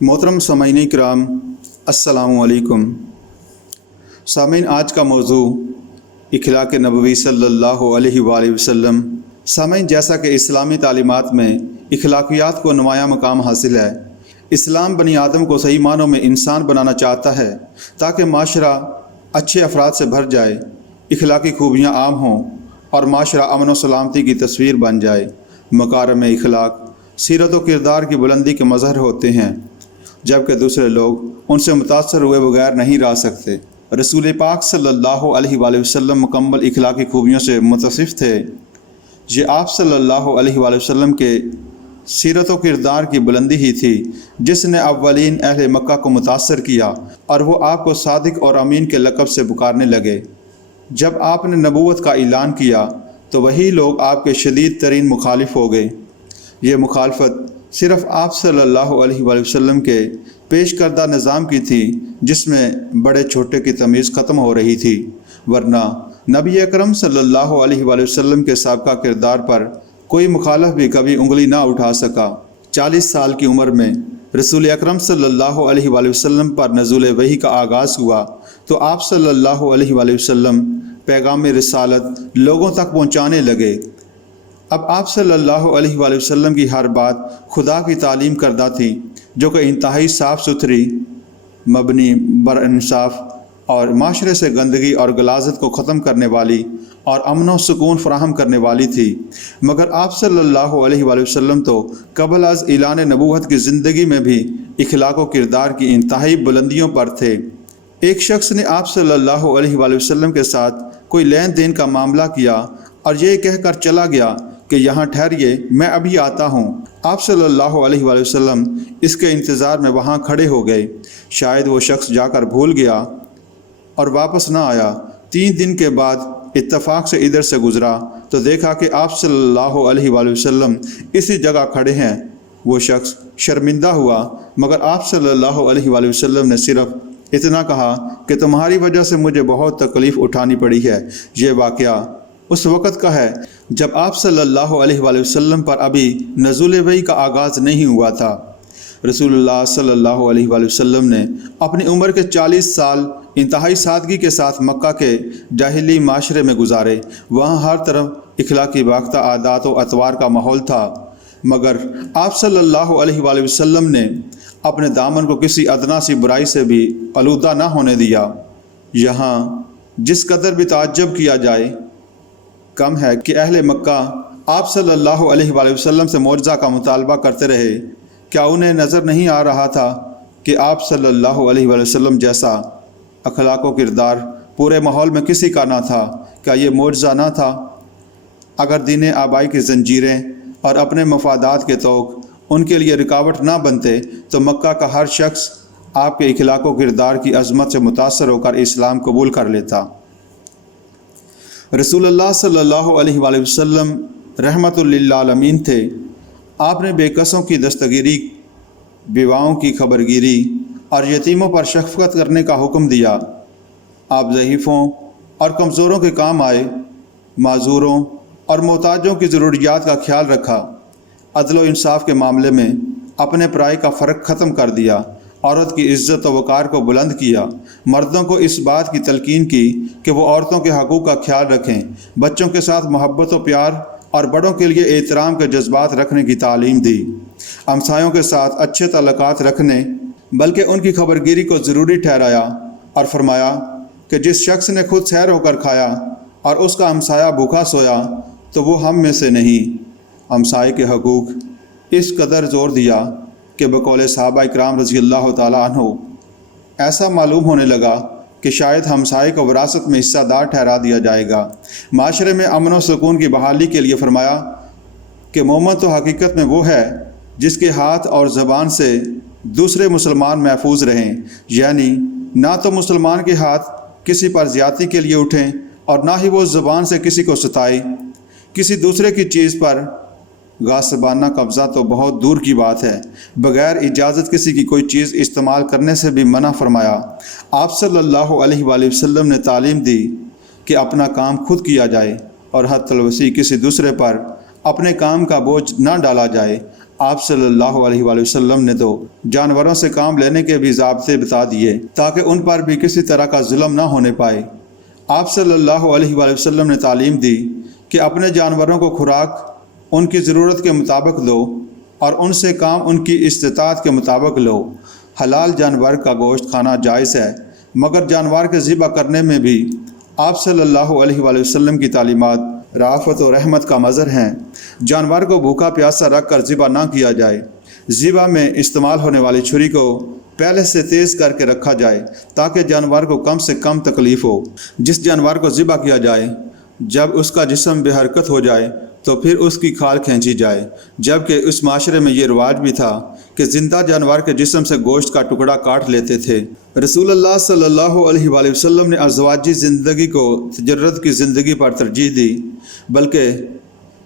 मोहतरम सामीन कराम अस्सलामु अलैकुम। सामीन, आज का मौजू इखलाक नबवी सल्लल्लाहु अलैहि वसल्लम। सामीन, जैसा कि इस्लामी तालीमात में इखलाकियात को नुमाया मकाम हासिल है। इस्लाम बनी आदम को सही मानों में इंसान बनाना चाहता है ताकि माशरा अच्छे अफराद से भर जाए, इखलाकी खूबियाँ आम हों और माशरा अमन व सलामती की तस्वीर बन जाए। मकारम इखलाक सीरत व किरदार की बुलंदी के मज़हर होते हैं, जबकि दूसरे लोग उनसे मुतासर हुए बगैर नहीं रह सकते। रसूल पाक सल्लल्लाहु अलैहि वसल्लम मुकम्मल इखलाकी खूबियों से मुतसिफ़ थे। ये आप सल्लल्लाहु अलैहि वसल्लम के सीरत व किरदार की बुलंदी ही थी जिसने अव्वलीन अहले मक्का को मुतासर किया और वो आपको सादिक और अमीन के लक़ब से पुकारने लगे। जब आपने नबूवत का ऐलान किया तो वही लोग आपके शदीद तरीन मुखालिफ हो गए। ये मुखालफत सिर्फ़ आप सल्लल्लाहु अलैहि वसल्लम के पेश करदा निज़ाम की थी, जिसमें बड़े छोटे की तमीज़ ख़त्म हो रही थी, वरना नबी अकरम सल्लल्लाहु अलैहि वसल्लम के साबका किरदार पर कोई मुखालफ भी कभी उंगली ना उठा सका। 40 साल की उम्र में रसूल अकरम सल्लल्लाहु अलैहि वसल्लम पर नज़ुल वही का आगाज़ हुआ तो आप सल्लल्लाहु अलैहि वसल्लम पैगाम रिसालत लोगों तक पहुँचाने लगे। अब आप सल्लल्लाहु अलैहि वसल्लम की हर बात खुदा की तालीम करदा थी, जो कि इंतहाई साफ़ सुथरी, मबनी बर इंसाफ और माशरे से गंदगी और गलाजत को ख़त्म करने वाली और अमन व सुकून फराहम करने वाली थी। मगर आप सल्लल्लाहु अलैहि वसल्लम तो कबल अज़ ऐलान नबूवत की ज़िंदगी में भी इखलाक व किरदार की इंतहाई बुलंदियों पर थे। एक शख्स ने आप सल्लल्लाहु अलैहि वसल्लम के साथ कोई लेन देन का मामला किया और ये कहकर चला गया कि यहाँ ठहरिए, मैं अभी आता हूँ। आप सल्लल्लाहु अलैहि वसल्लम इसके इंतज़ार में वहाँ खड़े हो गए। शायद वो शख्स जाकर भूल गया और वापस ना आया। 3 दिन के बाद इत्तफाक से इधर से गुज़रा तो देखा कि आप सल्लल्लाहु अलैहि वसल्लम इसी जगह खड़े हैं। वो शख्स शर्मिंदा हुआ, मगर आप सल्लल्लाहु अलैहि वसल्लम ने सिर्फ़ इतना कहा कि तुम्हारी वजह से मुझे बहुत तकलीफ़ उठानी पड़ी है। ये वाक़या उस वक़्त का है जब आप सल्लल्लाहु अलैहि वसल्लम पर अभी नज़ुल वही का आगाज़ नहीं हुआ था। रसूलुल्लाह सल्लल्लाहु अलैहि वसल्लम ने अपनी उम्र के 40 साल इंतहाई सादगी के साथ मक्का के जाहिली माशरे में गुजारे। वहाँ हर तरफ इखलाकी बाख्ता आदात व अतवार का माहौल था, मगर आप सल्लल्लाहु अलैहि वसल्लम ने अपने दामन को किसी अदना सी बुराई से भी आलूदा ना होने दिया। यहाँ जिस कदर भी ताज्जुब किया जाए कम है कि अहले मक्का आप सल्लल्लाहु अलैहि वसल्लम से मौजज़ा का मुतालबा करते रहे। क्या उन्हें नज़र नहीं आ रहा था कि आप सल्लल्लाहु अलैहि वसल्लम जैसा अखलाक व किरदार पूरे माहौल में किसी का ना था? क्या ये मौजज़ा ना था? अगर दीन आबाई की ज़ंजीरें और अपने मफादात के तौक उनके लिए रुकावट ना बनते तो मक्का का हर शख्स आपके इखलाक व किरदार की अज़मत से मुतासर होकर इस्लाम कबूल कर लेता। रसूलुल्लाह सल्लल्लाहु अलैहि वसल्लम रहमतुल लिल आलमीन थे। आपने बेकसों की दस्तगीरी, विवाहों की खबरगिरी और यतीमों पर शफ़क़त करने का हुक्म दिया। आप ज़ईफ़ों और कमज़ोरों के काम आए, माज़ूरों और मोहताजों की ज़रूरियात का ख्याल रखा। अदल व इंसाफ के मामले में अपने पराई का फ़र्क ख़त्म कर दिया। औरत की इज़्ज़त व वक़ार को बुलंद किया। मर्दों को इस बात की तलकीन की कि वो औरतों के हक़ूक़ का ख्याल रखें। बच्चों के साथ मोहब्बत व प्यार और बड़ों के लिए एहतराम के जज्बात रखने की तालीम दी। हमसायों के साथ अच्छे ताल्लुकात रखने बल्कि उनकी खबरगिरी को ज़रूरी ठहराया और फरमाया कि जिस शख्स ने खुद सैर होकर खाया और उसका हमसाया भूखा सोया तो वो हम में से नहीं। हमसाये के हक़ूक़ इस कदर ज़ोर दिया कि बकौल सहाबा इकराम रज़ियल्लाहु ताला अन्हु ऐसा मालूम होने लगा कि शायद हमसाये को विरासत में हिस्सादार ठहरा दिया जाएगा। माशरे में अमन व सुकून की बहाली के लिए फरमाया कि मोमिन तो हकीकत में वो है जिसके हाथ और ज़बान से दूसरे मुसलमान महफूज रहें, यानी ना तो मुसलमान के हाथ किसी पर ज़्यादती के लिए उठें और ना ही वो ज़बान से किसी को सताए। किसी दूसरे की चीज़ पर गासिबाना कब्ज़ा तो बहुत दूर की बात है, बग़ैर इजाज़त किसी की कोई चीज़ इस्तेमाल करने से भी मना फरमाया। आप सल्लल्लाहु अलैहि वसल्लम ने तालीम दी कि अपना काम खुद किया जाए और हद तलवसी किसी दूसरे पर अपने काम का बोझ ना डाला जाए। آپ صلی اللہ علیہ وآلہ وسلم نے تو جانوروں سے کام لینے کے بھی ضابطے بتا دیے تاکہ ان پر بھی کسی طرح کا ظلم نہ ہونے پائے۔ آپ صلی اللہ علیہ وآلہ وسلم نے تعلیم دی کہ اپنے جانوروں کو خوراک ان کی ضرورت کے مطابق دو اور ان سے کام ان کی استطاعت کے مطابق لو۔ حلال جانور کا گوشت کھانا جائز ہے، مگر جانور کے ذبح کرنے میں بھی آپ صلی اللہ علیہ وآلہ وسلم کی تعلیمات رافت و رحمت کا مظہر ہیں۔ جانور کو بھوکا پیاسا رکھ کر ذبح نہ کیا جائے۔ ذبح میں استعمال ہونے والی چھری کو پہلے سے تیز کر کے رکھا جائے تاکہ جانور کو کم سے کم تکلیف ہو۔ جس جانور کو ذبح کیا جائے جب اس کا جسم بے حرکت ہو جائے تو پھر اس کی کھال کھینچی جائے، جبکہ اس معاشرے میں یہ رواج بھی تھا کہ زندہ جانور کے جسم سے گوشت کا ٹکڑا کاٹ لیتے تھے۔ رسول اللہ صلی اللہ علیہ وآلہ وسلم نے ازواجی زندگی کو تجرد کی زندگی پر ترجیح دی، بلکہ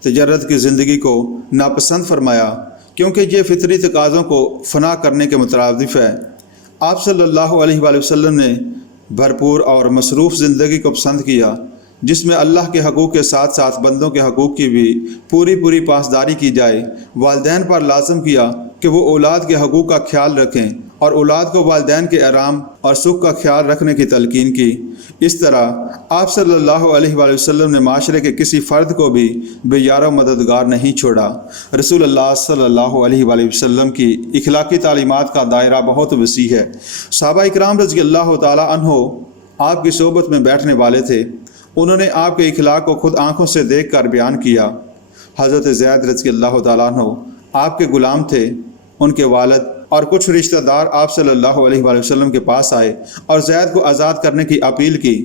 تجرد کی زندگی کو ناپسند فرمایا کیونکہ یہ فطری تقاضوں کو فنا کرنے کے مترادف ہے۔ آپ صلی اللہ علیہ وآلہ وسلم نے بھرپور اور مصروف زندگی کو پسند کیا، جس میں اللہ کے حقوق کے ساتھ ساتھ بندوں کے حقوق کی بھی پوری پاسداری کی جائے۔ والدین پر لازم کیا کہ وہ اولاد کے حقوق کا خیال رکھیں اور اولاد کو والدین کے آرام اور سکھ کا خیال رکھنے کی تلقین کی۔ اس طرح آپ صلی اللہ علیہ وآلہ وسلم نے معاشرے کے کسی فرد کو بھی بے یار و مددگار نہیں چھوڑا۔ رسول اللہ صلی اللہ علیہ وآلہ وسلم کی اخلاقی تعلیمات کا دائرہ بہت وسیع ہے۔ صحابہ اکرام رضی اللہ تعالی عنہ آپ کی صحبت میں بیٹھنے والے تھے۔ انہوں نے آپ کے اخلاق کو خود آنکھوں سے دیکھ کر بیان کیا۔ حضرت زید رضی اللہ تعالیٰ عنہ آپ کے غلام تھے۔ ان کے والد اور کچھ رشتہ دار آپ صلی اللہ علیہ وآلہ وسلم کے پاس آئے اور زید کو آزاد کرنے کی اپیل کی۔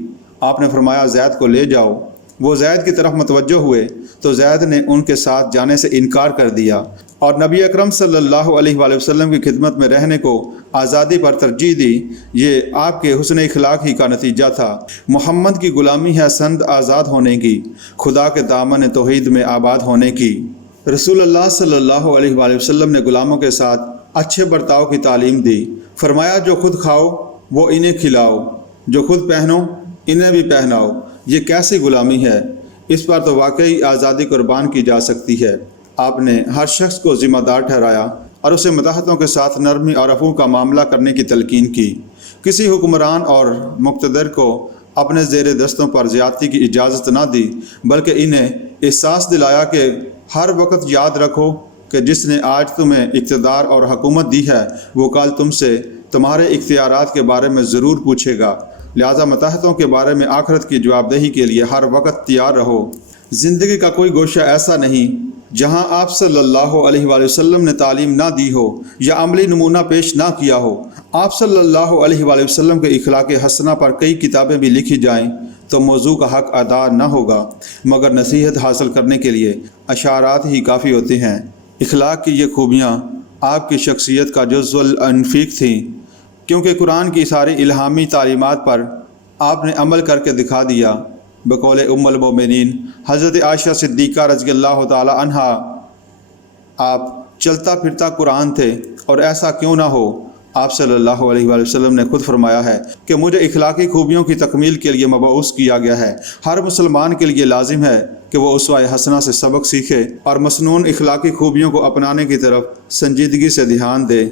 آپ نے فرمایا زید کو لے جاؤ۔ وہ زید کی طرف متوجہ ہوئے تو زید نے ان کے ساتھ جانے سے انکار کر دیا اور نبی اکرم صلی اللہ علیہ وآلہ وسلم کی خدمت میں رہنے کو آزادی پر ترجیح دی۔ یہ آپ کے حسن اخلاق ہی کا نتیجہ تھا۔ محمد کی غلامی ہے سند آزاد ہونے کی، خدا کے دامن توحید میں آباد ہونے کی۔ رسول اللہ صلی اللہ علیہ وآلہ وسلم نے غلاموں کے ساتھ اچھے برتاؤ کی تعلیم دی۔ فرمایا جو خود کھاؤ وہ انہیں کھلاؤ، جو خود پہنو انہیں بھی پہناؤ۔ یہ کیسی غلامی ہے؟ اس پر تو واقعی آزادی قربان کی جا سکتی ہے۔ آپ نے ہر شخص کو ذمہ دار ٹھہرایا اور اسے متحدوں کے ساتھ نرمی اور عفو کا معاملہ کرنے کی تلقین کی۔ کسی حکمران اور مقتدر کو اپنے زیر دستوں پر زیادتی کی اجازت نہ دی، بلکہ انہیں احساس دلایا کہ ہر وقت یاد رکھو کہ جس نے آج تمہیں اقتدار اور حکومت دی ہے وہ کل تم سے تمہارے اختیارات کے بارے میں ضرور پوچھے گا، لہذا متحدوں کے بارے میں آخرت کی جواب دہی کے لیے ہر وقت تیار رہو۔ زندگی کا کوئی گوشہ ایسا نہیں جہاں آپ صلی اللہ علیہ وآلہ وسلم نے تعلیم نہ دی ہو یا عملی نمونہ پیش نہ کیا ہو۔ آپ صلی اللہ علیہ وآلہ وسلم کے اخلاق حسنہ پر کئی کتابیں بھی لکھی جائیں تو موضوع کا حق ادا نہ ہوگا، مگر نصیحت حاصل کرنے کے لیے اشارات ہی کافی ہوتے ہیں۔ اخلاق کی یہ خوبیاں آپ کی شخصیت کا جزو الانفیق تھیں، کیونکہ قرآن کی ساری الہامی تعلیمات پر آپ نے عمل کر کے دکھا دیا۔ بقول ام المومنین حضرت عائشہ صدیقہ رضی اللہ تعالی عنہا، آپ چلتا پھرتا قرآن تھے، اور ایسا کیوں نہ ہو، آپ صلی اللہ علیہ وآلہ وسلم نے خود فرمایا ہے کہ مجھے اخلاقی خوبیوں کی تکمیل کے لیے مبعوث کیا گیا ہے۔ ہر مسلمان کے لیے لازم ہے کہ وہ اسوہ حسنہ سے سبق سیکھے اور مسنون اخلاقی خوبیوں کو اپنانے کی طرف سنجیدگی سے دھیان دے۔